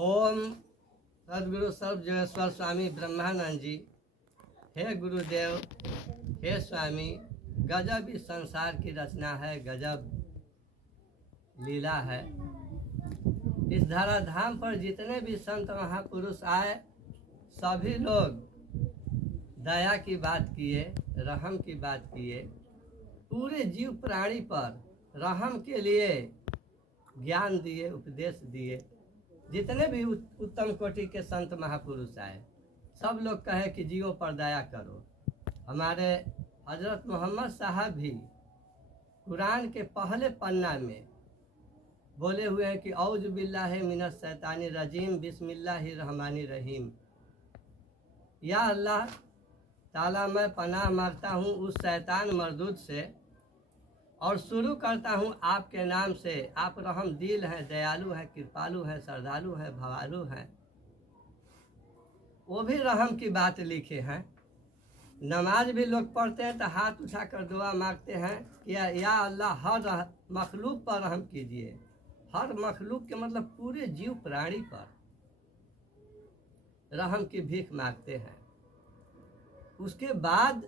ओम सदगुरु सर्वजोगेश्वर स्वामी ब्रह्मानंद जी। हे गुरुदेव, हे स्वामी, गजब इस संसार की रचना है, गजब लीला है। इस धराधाम पर जितने भी संत महापुरुष आए, सभी लोग दया की बात किए, रहम की बात किए, पूरे जीव प्राणी पर रहम के लिए ज्ञान दिए, उपदेश दिए। जितने भी उत्तम कोटि के संत महापुरुष आए, सब लोग कहे कि जीवों पर दया करो। हमारे हजरत मोहम्मद साहब भी कुरान के पहले पन्ना में बोले हुए हैं कि औज बिल्लाहि मिनश शैतानी रजीम बिस्मिल्लाहिर रहमानिर रहीम। या अल्लाह ताला, मैं पनाह मांगता हूँ उस शैतान मरदूद से और शुरू करता हूँ आपके नाम से। आप रहम दिल हैं, दयालु हैं, कृपालु हैं, श्रद्धालु हैं, भवालु हैं। वो भी रहम की बात लिखे हैं। नमाज भी लोग पढ़ते हैं तो हाथ उठाकर दुआ मांगते हैं कि या अल्लाह हर मखलूक पर रहम कीजिए। हर मखलूक के मतलब पूरे जीव प्राणी पर रहम की भीख मांगते हैं। उसके बाद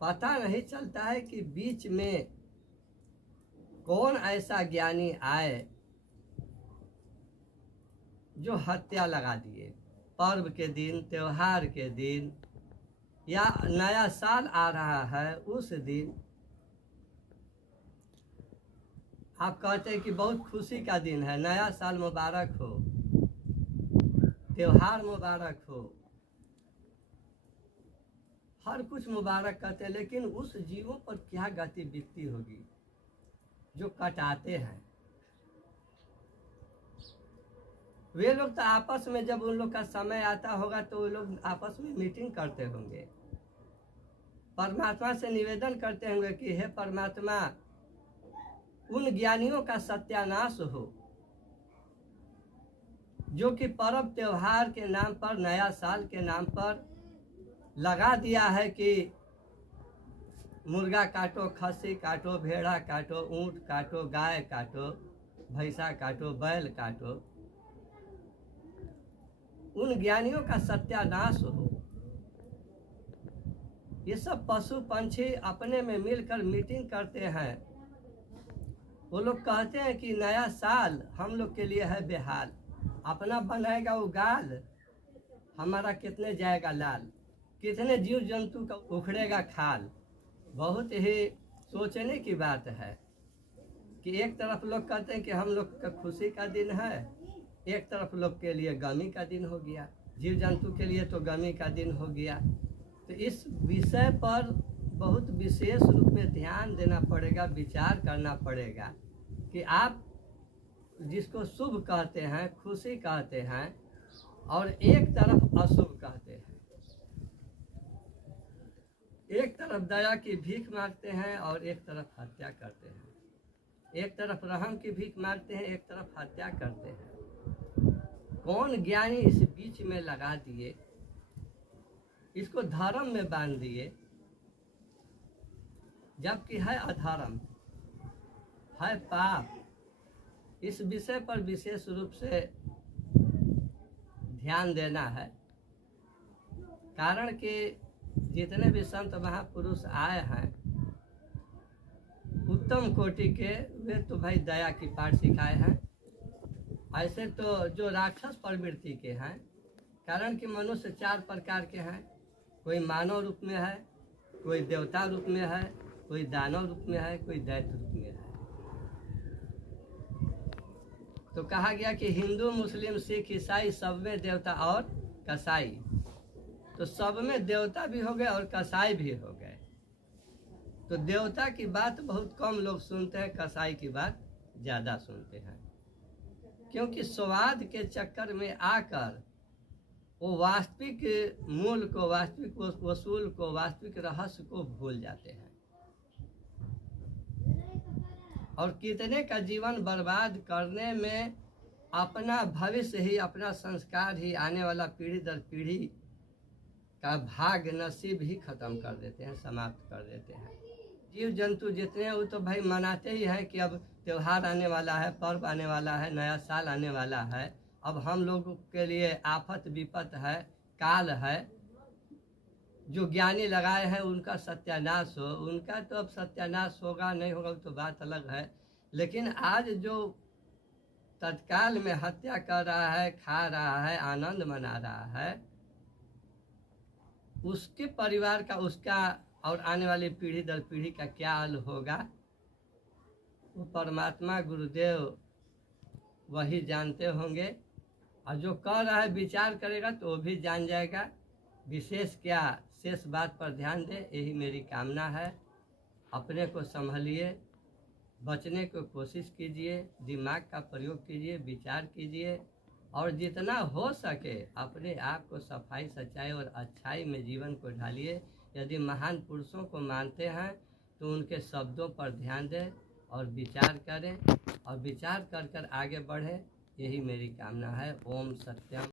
पता नहीं चलता है कि बीच में कौन ऐसा ज्ञानी आए जो हत्या लगा दिए। पर्व के दिन, त्योहार के दिन, या नया साल आ रहा है उस दिन आप कहते हैं कि बहुत खुशी का दिन है, नया साल मुबारक हो, त्योहार मुबारक हो, हर कुछ मुबारक कहते हैं। लेकिन उस जीवों पर क्या गति बीतती होगी जो कटाते हैं। वे लोग तो आपस में, जब उन लोग का समय आता होगा तो वो लोग आपस में मीटिंग करते होंगे, परमात्मा से निवेदन करते होंगे कि हे परमात्मा, उन ज्ञानियों का सत्यानाश हो जो कि पर्व त्योहार के नाम पर, नया साल के नाम पर लगा दिया है कि मुर्गा काटो, खस्सी काटो, भेड़ा काटो, ऊंट काटो, गाय काटो, भैंसा काटो, बैल काटो। उन ज्ञानियों का सत्यानाश हो। ये सब पशु पंछी अपने में मिलकर मीटिंग करते हैं। वो लोग कहते हैं कि नया साल हम लोग के लिए है बेहाल। अपना बनाएगा वो गाल, हमारा कितने जाएगा लाल। कितने जीव जंतु का उखड़ेगा खाल। बहुत ही सोचने की बात है कि एक तरफ लोग कहते हैं कि हम लोग का खुशी का दिन है, एक तरफ लोग के लिए गमी का दिन हो गया। जीव जंतु के लिए तो गमी का दिन हो गया। तो इस विषय पर बहुत विशेष रूप में ध्यान देना पड़ेगा, विचार करना पड़ेगा कि आप जिसको शुभ कहते हैं, खुशी कहते हैं, और एक तरफ अशुभ कहते हैं। एक तरफ दया की भीख मांगते हैं और एक तरफ हत्या करते हैं। एक तरफ रहम की भीख मांगते हैं, एक तरफ हत्या करते हैं। कौन ज्ञानी इस बीच में लगा दिए, इसको धर्म में बांध दिए, जबकि है अधर्म, है पाप। इस विषय पर विशेष रूप से ध्यान देना है। कारण कि जितने भी संत महापुरुष आए हैं उत्तम कोटि के, वे तो भाई दया की पाठ सिखाए हैं। ऐसे तो जो राक्षस प्रवृत्ति के हैं, कारण कि मनुष्य चार प्रकार के हैं। कोई मानव रूप में है, कोई देवता रूप में है, कोई दानव रूप में है, कोई दैत्य रूप में है। तो कहा गया कि हिंदू, मुस्लिम, सिख, ईसाई सब में देवता और कसाई। तो सब में देवता भी हो गए और कसाई भी हो गए। तो देवता की बात बहुत कम लोग सुनते हैं, कसाई की बात ज़्यादा सुनते हैं। क्योंकि स्वाद के चक्कर में आकर वो वास्तविक मूल को, वास्तविक वसूल को, वास्तविक रहस्य को भूल जाते हैं। और कितने का जीवन बर्बाद करने में अपना भविष्य ही, अपना संस्कार ही, आने वाला पीढ़ी दर पीढ़ी का भाग्य नसीब ही खत्म कर देते हैं, समाप्त कर देते हैं। जीव जंतु जितने वो तो भाई मनाते ही हैं कि अब त्योहार आने वाला है, पर्व आने वाला है, नया साल आने वाला है, अब हम लोगों के लिए आफत विपत है, काल है। जो ज्ञानी लगाए हैं उनका सत्यानाश हो, उनका तो अब सत्यानाश होगा नहीं होगा तो बात अलग है। लेकिन आज जो तत्काल में हत्या कर रहा है, खा रहा है, आनंद मना रहा है, उसके परिवार का, उसका और आने वाली पीढ़ी दर पीढ़ी का क्या हाल होगा, वो परमात्मा गुरुदेव वही जानते होंगे। और जो कह रहा है विचार करेगा तो वो भी जान जाएगा। विशेष क्या, शेष बात पर ध्यान दे, यही मेरी कामना है। अपने को संभलिए, बचने को कोशिश कीजिए, दिमाग का प्रयोग कीजिए, विचार कीजिए और जितना हो सके अपने आप को सफाई, सच्चाई और अच्छाई में जीवन को ढालिए। यदि महान पुरुषों को मानते हैं तो उनके शब्दों पर ध्यान दें और विचार करें और विचार कर कर आगे बढ़ें, यही मेरी कामना है। ओम सत्यम।